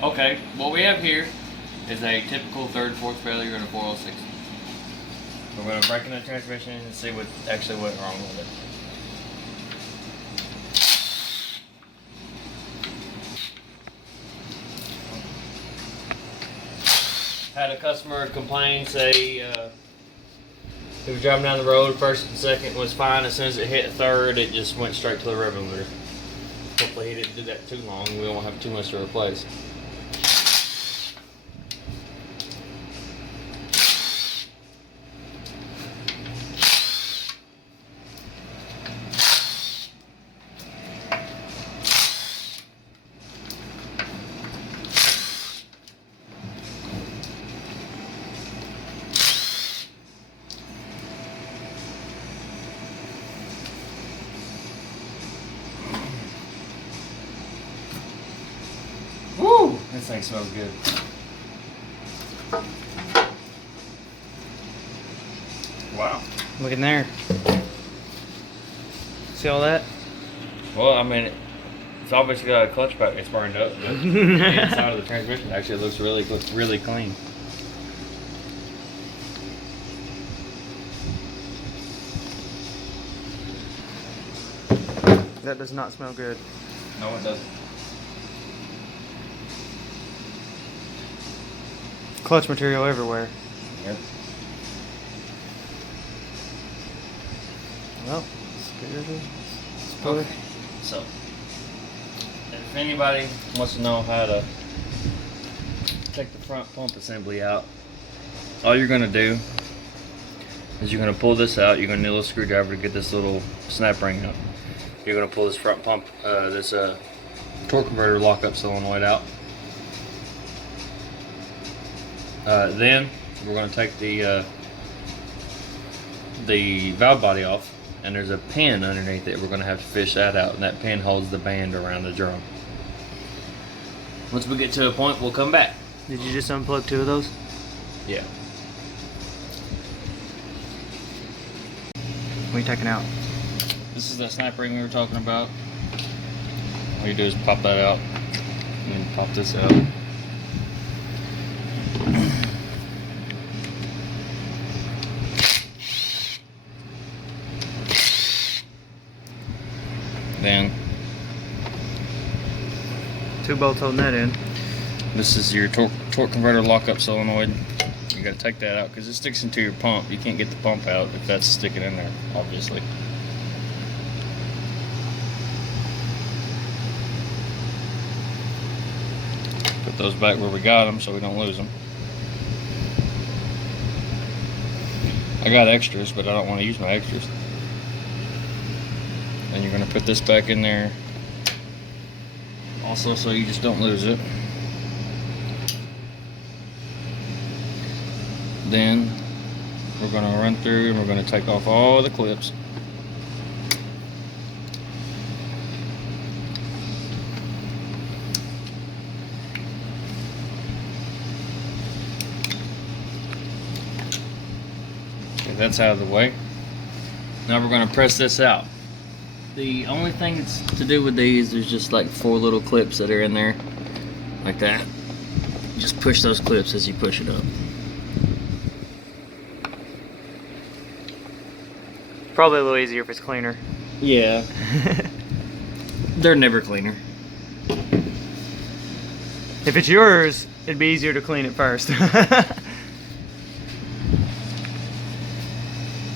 Okay, what we have here is a typical third, fourth failure in a 406. We're going to break in the transmission and see what actually went wrong with it. Had a customer complain, say he was driving down the road, first and second was fine. As soon as it hit third, it just went straight to the revolutor. Hopefully he didn't do that too long. We won't have too much to replace. Woo! This thing smells good. Wow. Look in there. See all that? Well, I mean, it's obviously got a clutch pack that's burned up, but the inside of the transmission actually looks really clean. That does not smell good. No, it doesn't. Clutch material everywhere. Yep. Well, Okay. So, if anybody wants to know how to take the front pump assembly out, all you're going to do is you're going to pull this out. You're going to need a little screwdriver to get this little snap ring out. You're going to pull this front pump, this torque converter lockup solenoid out. Then we're going to take the valve body off, and there's a pin underneath it. We're going to have to fish that out, and that pin holds the band around the drum. Once we get to a point, we'll come back. Did you just unplug 2 of those? Yeah. What are you taking out? This is that snap ring we were talking about. All you do is pop that out, and then pop this out. Then 2 bolts holding that in. this is your torque converter lockup solenoid. You got to take that out because it sticks into your pump. You can't get the pump out if that's sticking in there, obviously. Put those back where we got them so we don't lose them. I got extras, but I don't want to use my extras. And you're going to put this back in there also so you just don't lose it. Then we're going to run through and we're going to take off all the clips. Okay, that's out of the way. Now we're going to press this out. The only thing that's to do with these, there's just like 4 little clips that are in there, like that. Just push those clips as you push it up. Probably a little easier if it's cleaner. Yeah. They're never cleaner. If it's yours, it'd be easier to clean it first.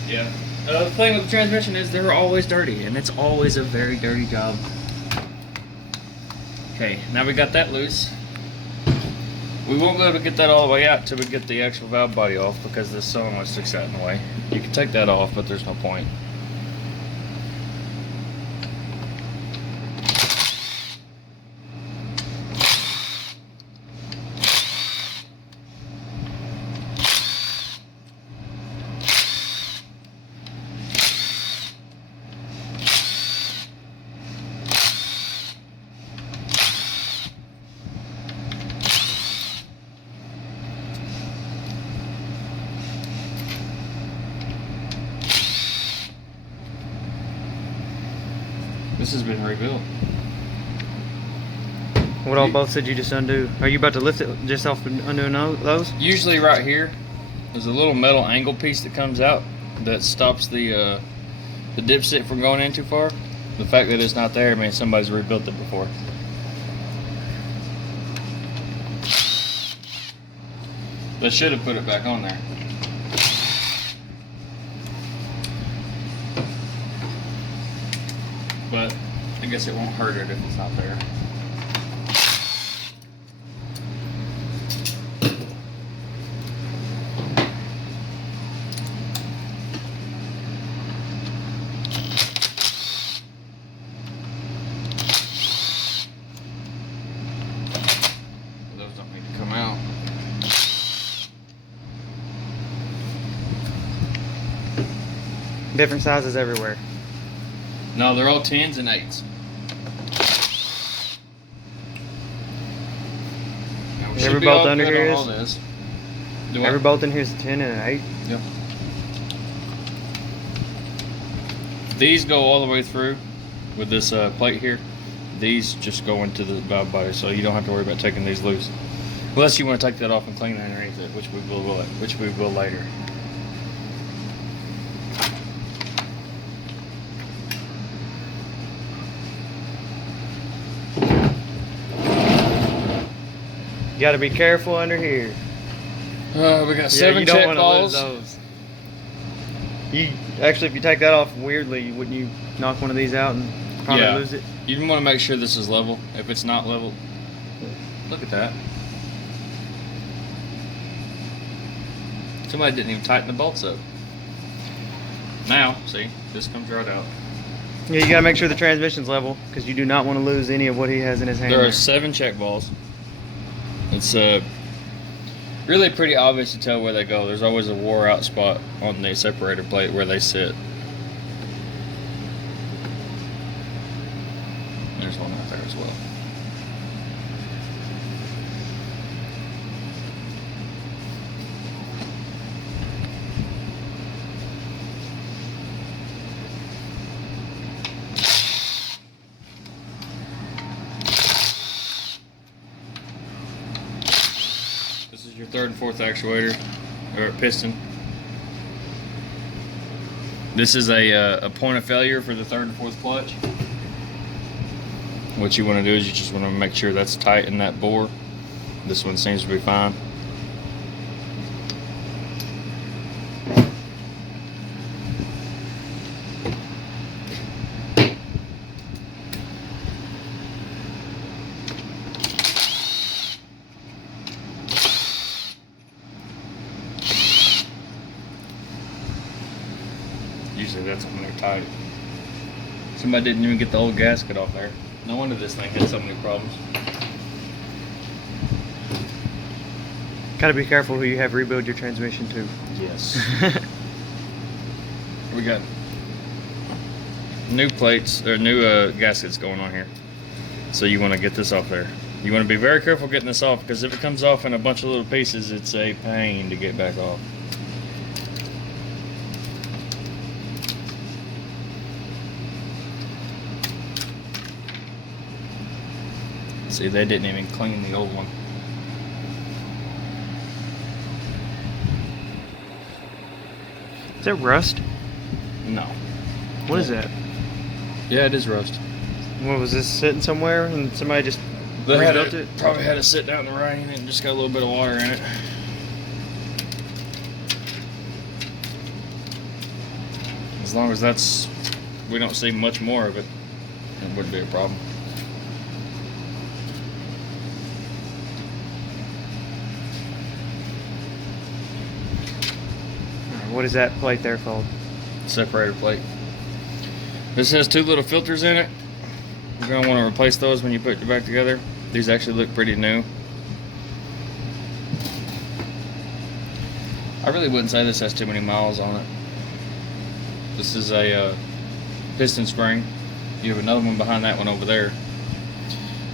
Yeah. The thing with the transmission is they're always dirty, and it's always a very dirty job. Okay, now we got that loose. We won't be able to get that all the way out until we get the actual valve body off because this solenoid sticks out in the way. You can take that off, but there's no point. This has been rebuilt. What all bolts did you just undo? Are you about to lift it just off undoing those? Usually right here, there's a little metal angle piece that comes out that stops the dipstick from going in too far. The fact that it's not there means somebody's rebuilt it before. They should have put it back on there. But I guess it won't hurt it if it's not there. Those don't need to come out. Different sizes everywhere. No, they're all 10s and 8s. Now, Every bolt under here is? All this. Every bolt in here is a 10 and an 8? Yep. These go all the way through with this plate here. These just go into the valve body, so you don't have to worry about taking these loose. Unless you want to take that off and clean it underneath it, which we will later. You gotta be careful under here. We got 7 you don't check want to balls. lose those. You actually, if you take that off weirdly, wouldn't you knock one of these out and probably lose it? You want to make sure this is level. If it's not level, look at that. Somebody didn't even tighten the bolts up. Now, see, this comes right out. Yeah, you gotta make sure the transmission's level because you do not want to lose any of what he has in his hand. There are 7 check balls. It's really pretty obvious to tell where they go. There's always a wore out spot on the separator plate where they sit. There's one out there as well. This is your 3rd and 4th actuator, or piston. This is a point of failure for the 3rd and 4th clutch. What you want to do is you just want to make sure that's tight in that bore. This one seems to be fine. Usually that's when they're tight. Somebody didn't even get the old gasket off there. No wonder this thing had so many problems. Gotta be careful who you have rebuild your transmission to. Yes. We got new plates, or new gaskets going on here. So you want to get this off there. You want to be very careful getting this off, because if it comes off in a bunch of little pieces, it's a pain to get back off. See, they didn't even clean the old one. Is that rust? No. What is that? Yeah, it is rust. What, was this sitting somewhere and somebody just They rebuilt it? probably had to sit down in the rain and just got a little bit of water in it. As long as we don't see much more of it, it wouldn't be a problem. What is that plate there called? Separator plate. This has 2 little filters in it. You're going to want to replace those when you put it back together. These actually look pretty new. I really wouldn't say this has too many miles on it. This is a piston spring. You have another one behind that one over there.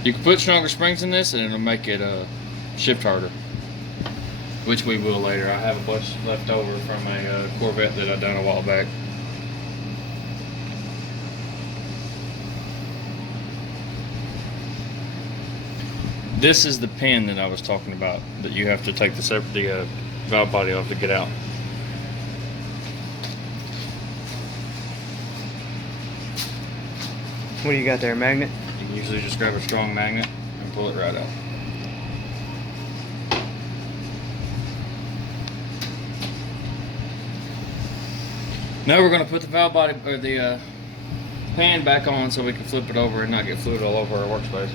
You can put stronger springs in this and it'll make it shift harder, which we will later. I have a bunch left over from a Corvette that I done a while back. This is the pin that I was talking about that you have to take the valve body off to get out. What do you got there, magnet? You can usually just grab a strong magnet and pull it right out. Now we're going to put the valve body or the pan back on so we can flip it over and not get fluid all over our workspace.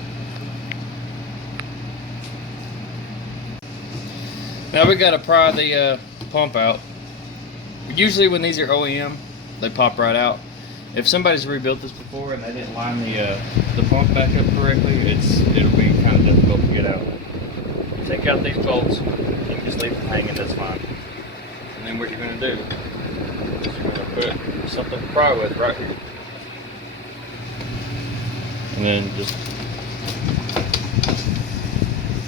Now we got to pry the pump out. Usually when these are OEM, they pop right out. If somebody's rebuilt this before and they didn't line the pump back up correctly, it'll be kind of difficult to get out. Take out these bolts and just leave them hanging, that's fine. And then what you're going to do is you're going to put something to pry with right here. And then just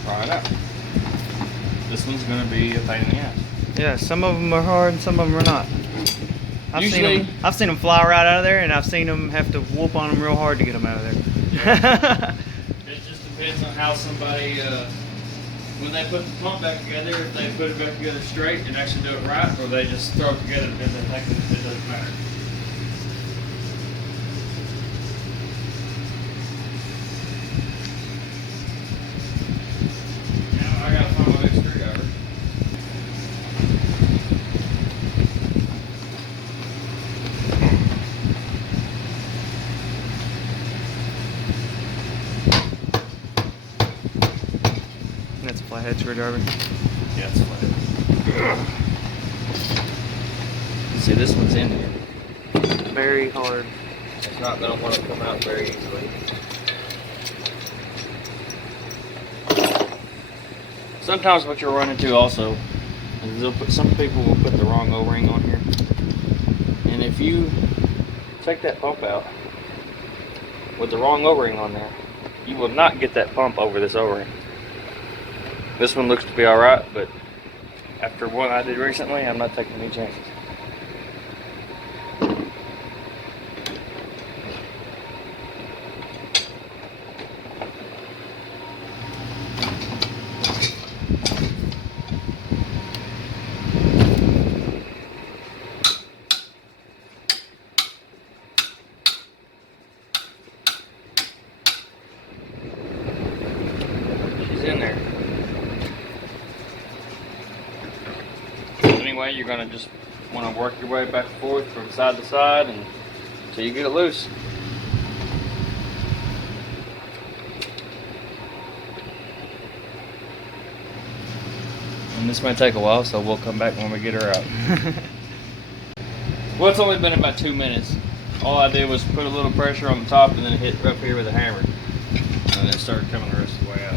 pry it out. This one's going to be a pain in the ass. Yeah, some of them are hard and some of them are not. I've seen them fly right out of there, and I've seen them have to whoop on them real hard to get them out of there. Yeah. It just depends on how somebody, when they put the pump back together, if they put it back together straight and actually do it right, or they just throw it together and it doesn't matter. Now I gotta find my big screwdriver. That's a flathead screwdriver. Yeah, it's flat. See, this one's in here. Very hard. It's not going to want to come out very easily. Sometimes what you'll run into also is some people will put the wrong O-ring on here. And if you take that pump out with the wrong O-ring on there, you will not get that pump over this O-ring. This one looks to be alright, but after one I did recently, I'm not taking any chances. She's in there. Anyway, you're going to just want to work your way back and forth from side to side until you get it loose. And this may take a while, so we'll come back when we get her out. Well, it's only been about 2 minutes. All I did was put a little pressure on the top and then hit up here with a hammer. And it started coming the rest of the way out.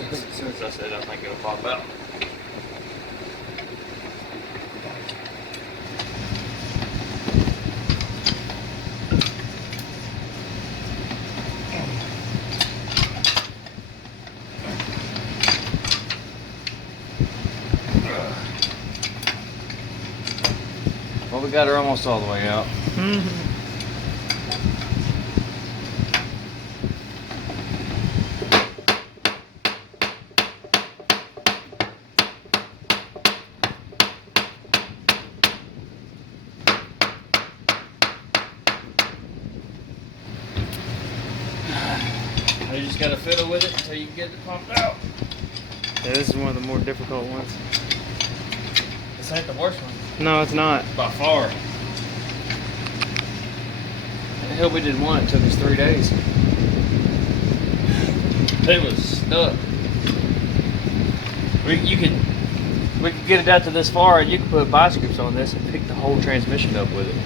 As soon as I said, I think it'll pop out. Well, we got her almost all the way out. You just gotta fiddle with it until you get it pumped out. Yeah, this is one of the more difficult ones. This ain't the worst one. No, it's not. By far. The hell, we did one. It took us 3 days. It was stuck. We could get it out to this far, and you could put vice grips on this and pick the whole transmission up with it.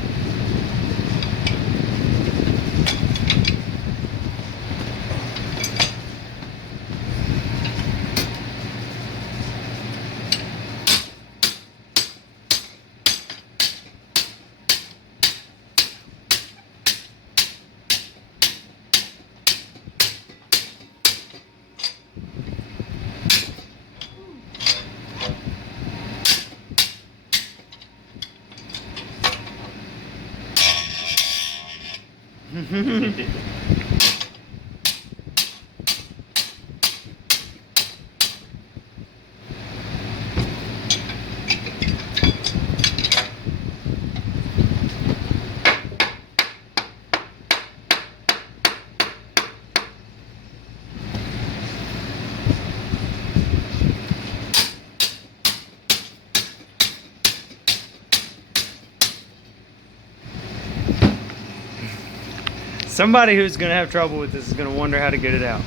Somebody who's gonna have trouble with this is gonna wonder how to get it out.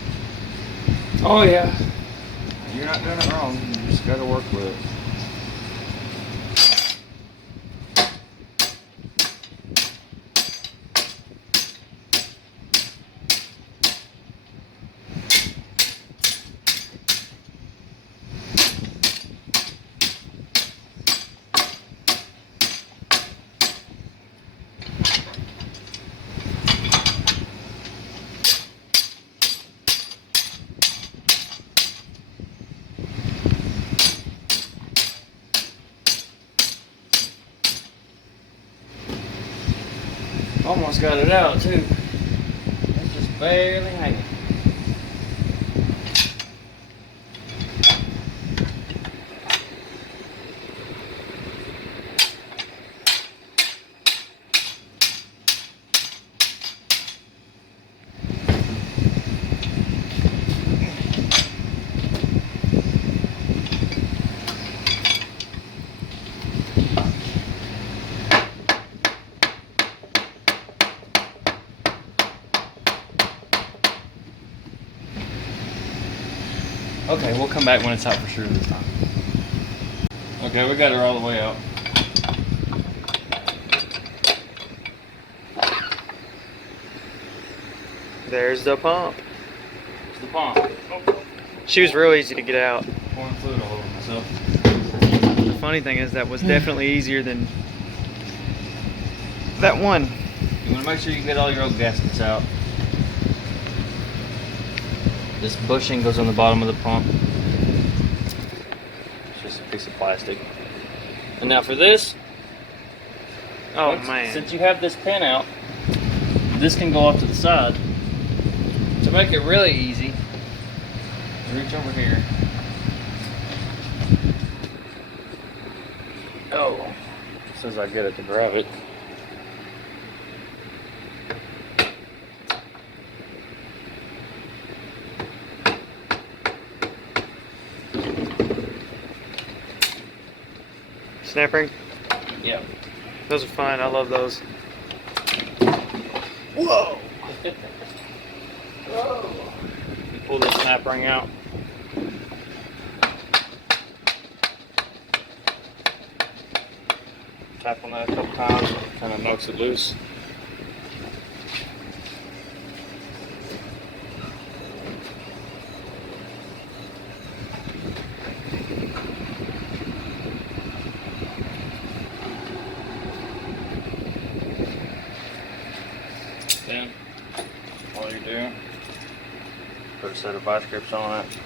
Oh yeah. You're not doing it wrong. You just gotta work with it. Almost got it out too. It's just barely hanging. Okay, we'll come back when it's out for sure this time. Okay, we got her all the way out. There's the pump. It's the pump. Oh. She was real easy to get out. Pouring fluid all over myself. The funny thing is that was definitely easier than that one. You want to make sure you get all your old gaskets out. This bushing goes on the bottom of the pump. It's just a piece of plastic. And now for this, Man. Since you have this pin out, this can go off to the side. To make it really easy, reach over here. Oh, as soon as I get it to grab it. Snap ring? Yeah. Those are fine. I love those. Whoa! Whoa! You pull the snap ring out. Tap on that a couple times, kind of knocks it loose. Then, all you do, put a set of vice grips on it.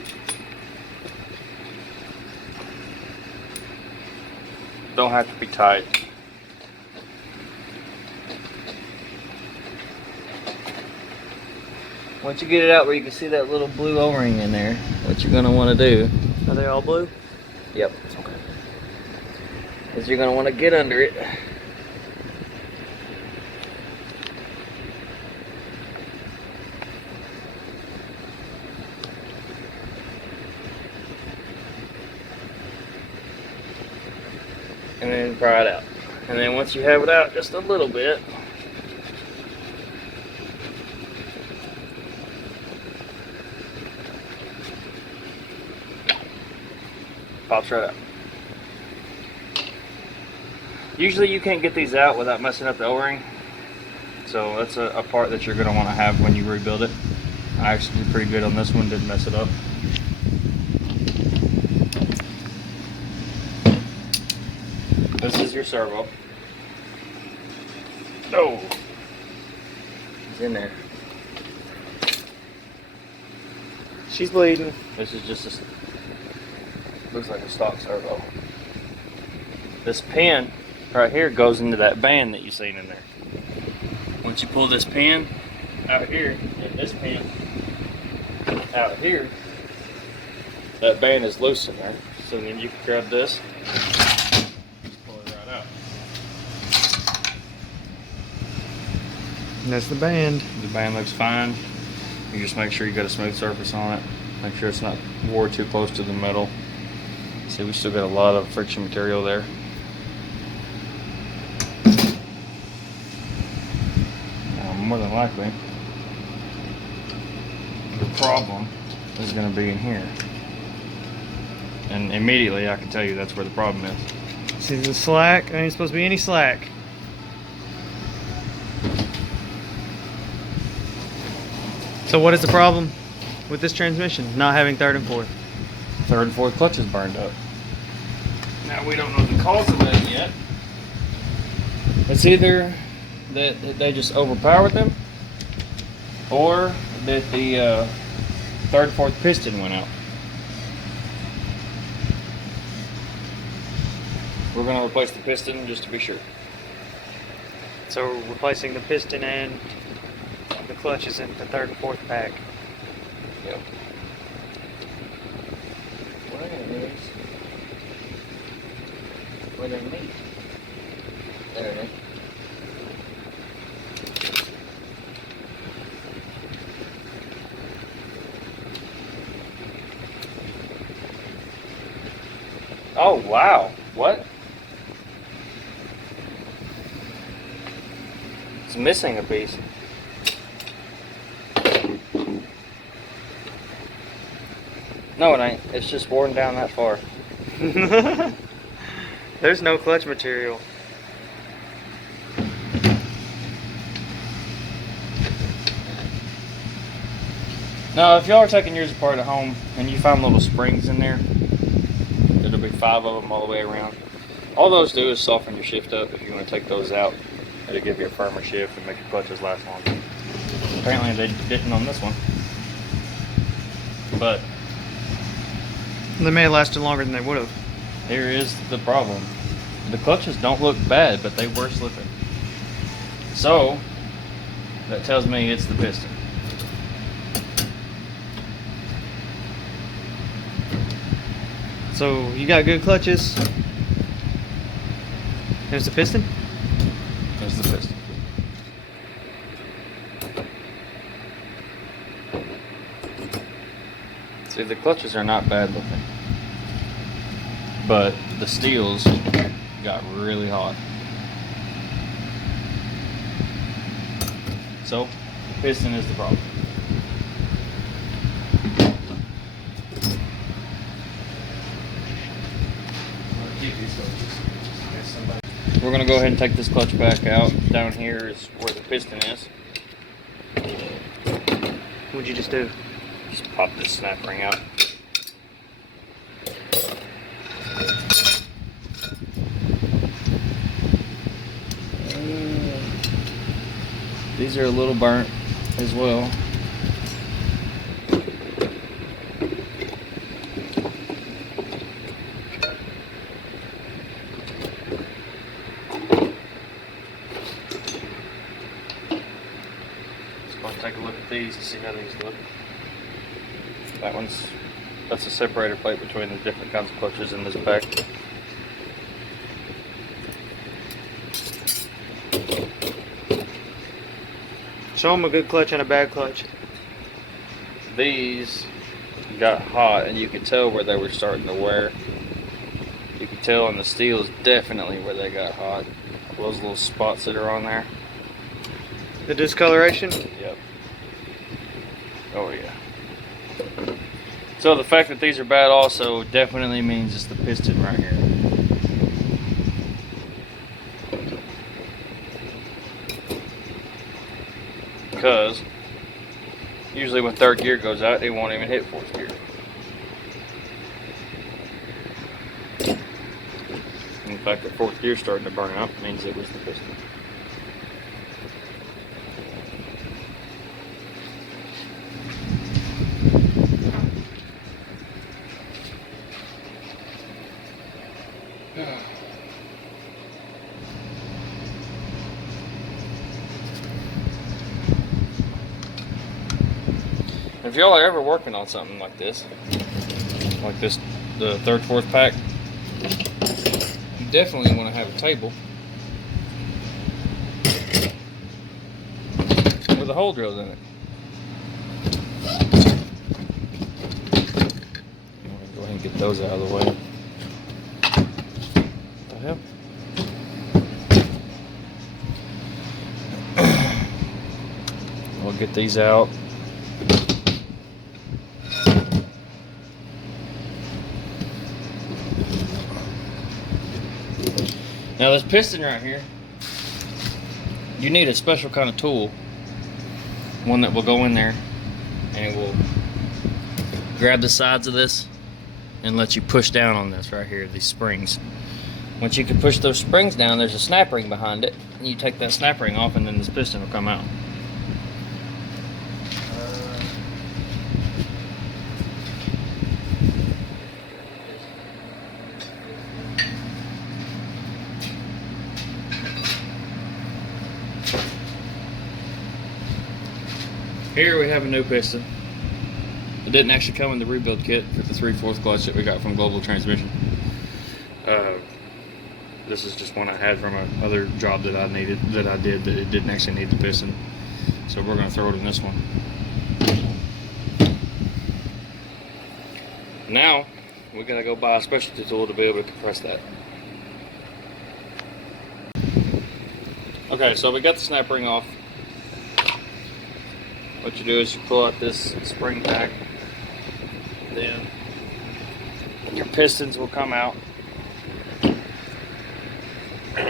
Don't have to be tight. Once you get it out where you can see that little blue O-ring in there, what you're going to want to do. Are they all blue? Yep. Okay. Is you're going to want to get under it. And then pry it out. And then once you have it out just a little bit, pops right out. Usually you can't get these out without messing up the O-ring. So that's a part that you're going to want to have when you rebuild it. I actually did pretty good on this one, didn't mess it up. This is your servo. Oh! It's in there. She's bleeding. This is just a, looks like a stock servo. This pin right here goes into that band that you've seen in there. once you pull this pin out here and this pin out here, that band is loose in there. So then you can grab this, just pull it right out. And that's the band. The band looks fine. You just make sure you got a smooth surface on it. Make sure it's not wore too close to the metal. See, we still got a lot of friction material there. More than likely, the problem is going to be in here. And immediately I can tell you that's where the problem is. See the slack? There ain't supposed to be any slack. So what is the problem with this transmission? Not having third and fourth. Third and fourth clutch is burned up. Now we don't know the cause of that yet. It's either that they just overpowered them, or that the third and fourth piston went out. We're going to replace the piston just to be sure. So we're replacing the piston and the clutches in the third and fourth pack. Yep. Where they meet. There it is. Oh wow! What? It's missing a piece. No, it ain't. It's just worn down that far. There's no clutch material. Now, if y'all are taking yours apart at home and you find little springs in there, there'll be 5 of them all the way around. All those do is soften your shift up. If you want to take those out, it'll give you a firmer shift and make your clutches last longer. Apparently they didn't on this one. But They may have lasted longer than they would have. here is the problem. The clutches don't look bad, but they were slipping. So, that tells me it's the piston. So you got good clutches. There's the piston. There's the piston. See, the clutches are not bad looking, but the steels got really hot. So, the piston is the problem. We're going to go ahead and take this clutch back out. Down here is where the piston is. What'd you just do? Just pop this snap ring out. These are a little burnt as well. Take a look at these and see how these look. That's a separator plate between the different kinds of clutches in this pack. Show them a good clutch and a bad clutch. These got hot and you could tell where they were starting to wear. You could tell on the steel is definitely where they got hot. Those little spots that are on there. The discoloration? Yep. Oh yeah. So the fact that these are bad also definitely means it's the piston right here. Because usually when third gear goes out, it won't even hit fourth gear. And the fact that fourth gear starting to burn up means it was the piston. If y'all are ever working on something like this, the 3rd, 4th pack, you definitely want to have a table with a hole drilled in it. Go ahead and get those out of the way. What the hell? We'll get these out. Now this piston right here, you need a special kind of tool, one that will go in there and it will grab the sides of this and let you push down on this right here, these springs. Once you can push those springs down, there's a snap ring behind it, and you take that snap ring off and then this piston will come out. Here we have a new piston. It didn't actually come in the rebuild kit for the 3/4 clutch that we got from Global Transmission. This is just one I had from another job that I did that it didn't actually need the piston. So we're going to throw it in this one. Now we got to go buy a specialty tool to be able to compress that. Okay, so we got the snap ring off. What you do is you pull out this spring pack, then your pistons will come out. Do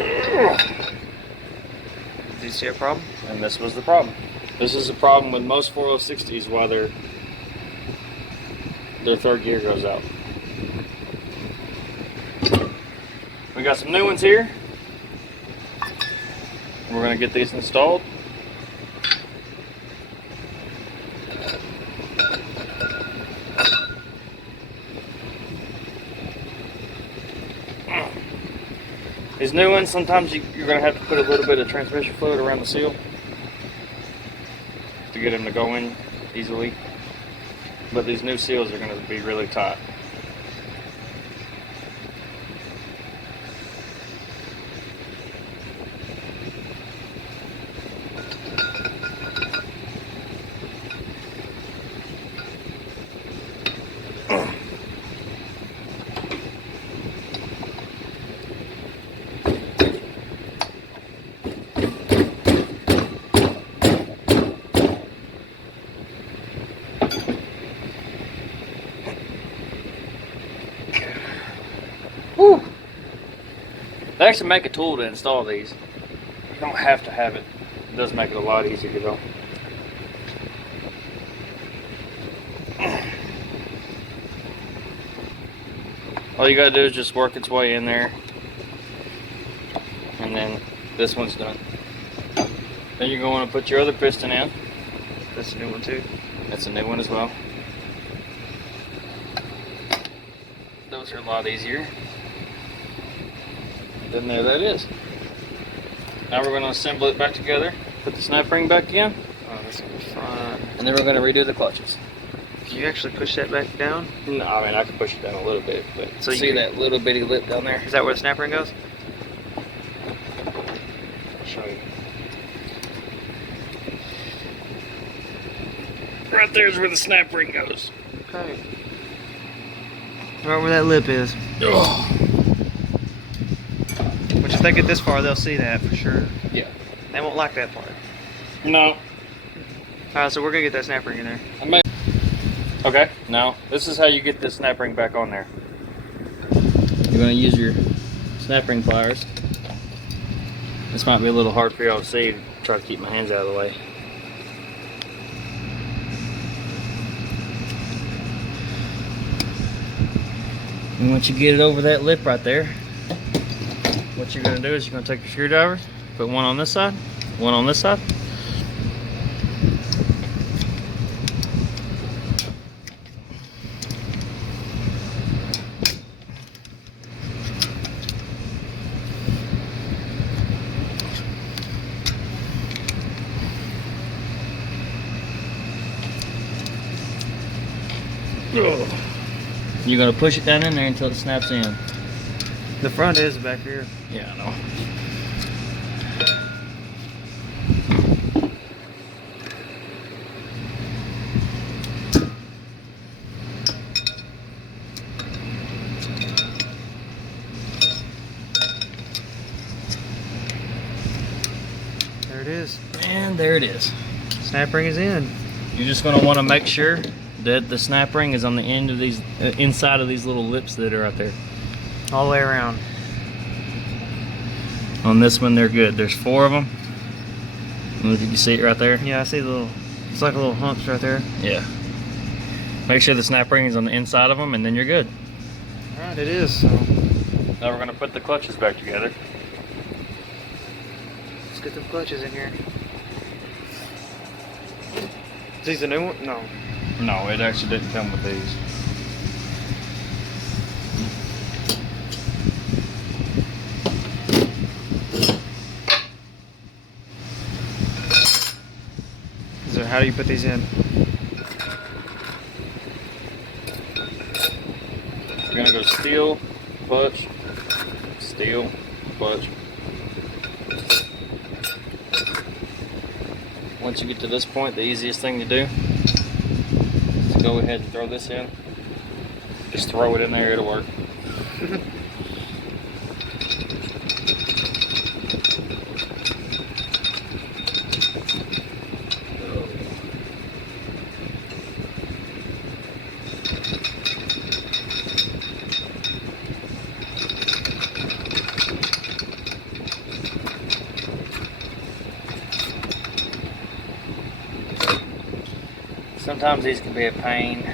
you see a problem? And this was the problem. This is a problem with most 406s while their 3rd gear goes out. We got some new ones here. We're going to get these installed. These new ones, sometimes you're going to have to put a little bit of transmission fluid around the seal to get them to go in easily. But these new seals are going to be really tight. Whew. They actually make a tool to install these. You don't have to have it. It does make it a lot easier though. All you gotta do is just work its way in there, and then this one's done. Then you're going to put your other piston in. That's a new one too. That's a new one as well. Those are a lot easier. Then there that is. Now we're going to assemble it back together, put the snap ring back in. Oh, that's gonna be fun. And then we're going to redo the clutches. Can you actually push that back down? No, I mean I can push it down a little bit, but So see that little bitty lip down there? Is that where the snap ring goes? I'll show you. Right there's where the snap ring goes. Okay. Right where that lip is. Oh. Which if they get this far, they'll see that for sure. Yeah. They won't like that part. No. Alright, so we're gonna get that snap ring in there. Okay, now this is how you get this snap ring back on there. You're going to use your snap ring pliers. This might be a little hard for y'all to see. Try to keep my hands out of the way. And once you get it over that lip right there, what you're going to do is you're going to take your screwdriver, put one on this side, one on this side. You're gonna push it down in there until it snaps in. The front is back here. Yeah, I know. There it is. And there it is. Snap ring is in. You're just gonna want to make sure that the snap ring is on the end of these, inside of these little lips that are out there. All the way around. On this one, they're good. There's 4 of them. Did you see it right there? Yeah, I see the little, it's like a little humps right there. Yeah. Make sure the snap ring is on the inside of them, and then you're good. Alright, it is. So Now we're gonna put the clutches back together. let's get the clutches in here. Is these a new one? No. No, it actually didn't come with these. So how do you put these in? You're gonna go steel, clutch, steel, clutch. Once you get to this point, the easiest thing to do is go ahead and throw this in. Just throw it in there, it'll work. Sometimes these can be a pain.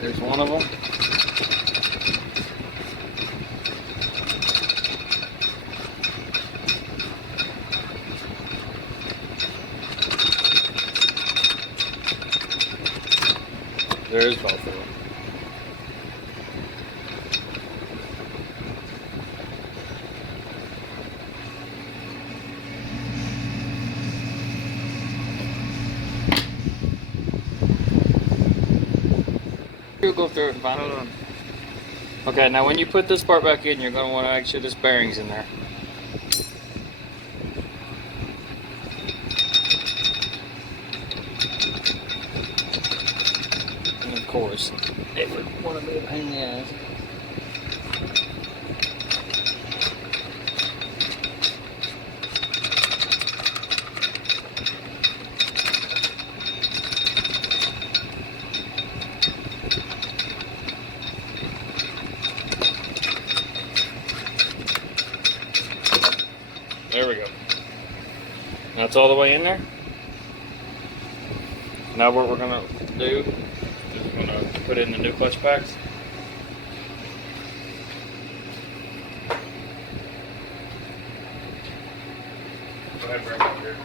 There's one of them. There's both of them. You'll go through it and find it. Hold on. Okay, now when you put this part back in, you're going to want to make sure this bearing's in there. And of course, it would want to be a pain in the ass. There we go. That's all the way in there. Now what we're gonna do is we're gonna put in the new clutch packs. Go ahead and bring them up here.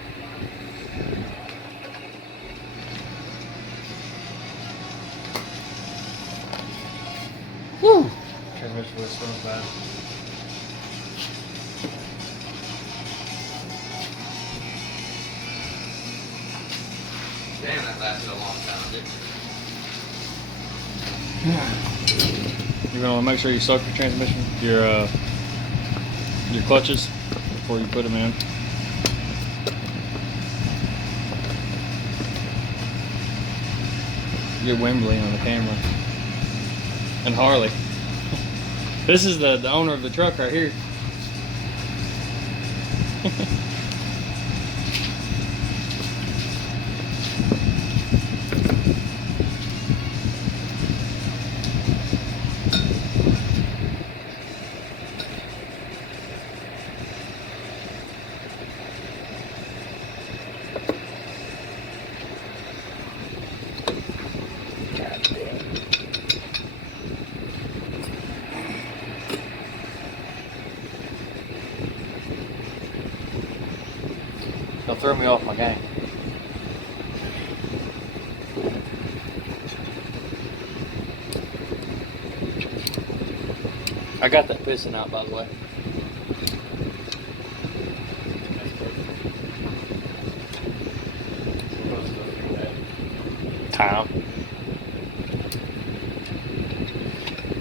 Woo! Transmission was so bad. Damn, that lasted a long time, didn't it? You're gonna make sure you soak your transmission, your clutches before you put them in. You're Wembley on the camera. And Harley. This is the owner of the truck right here. gonna throw me off my game. I got that piston out, by the way. Time.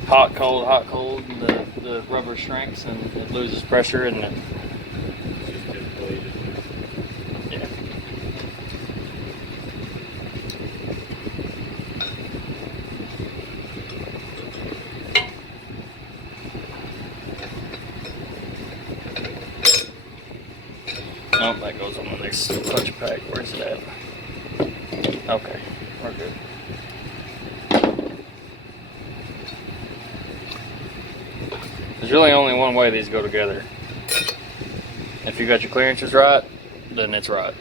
Hot, cold, and the rubber shrinks and it loses pressure and it, yeah. Nope, that goes on the next clutch pack. Where's it at? Okay, we're good. There's really only one way these go together. If you got your clearances right, then it's right.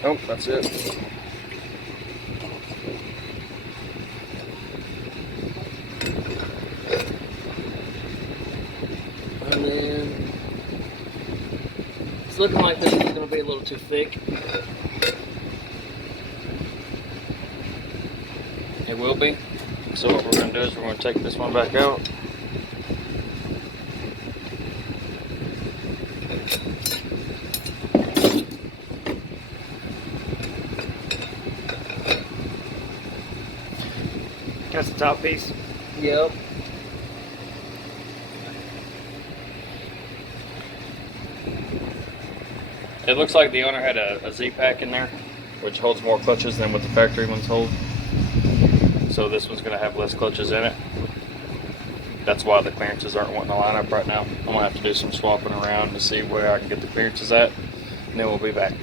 Nope, that's it. And then it's looking like this is going to be a little too thick. It will be. So what we're going to do is we're going to take this one back out. That's the top piece. Yep. It looks like the owner had a Z-pack in there, which holds more clutches than what the factory ones hold. So this one's going to have less clutches in it. That's why the clearances aren't wanting to line up right now. I'm going to have to do some swapping around to see where I can get the clearances at, and then we'll be back.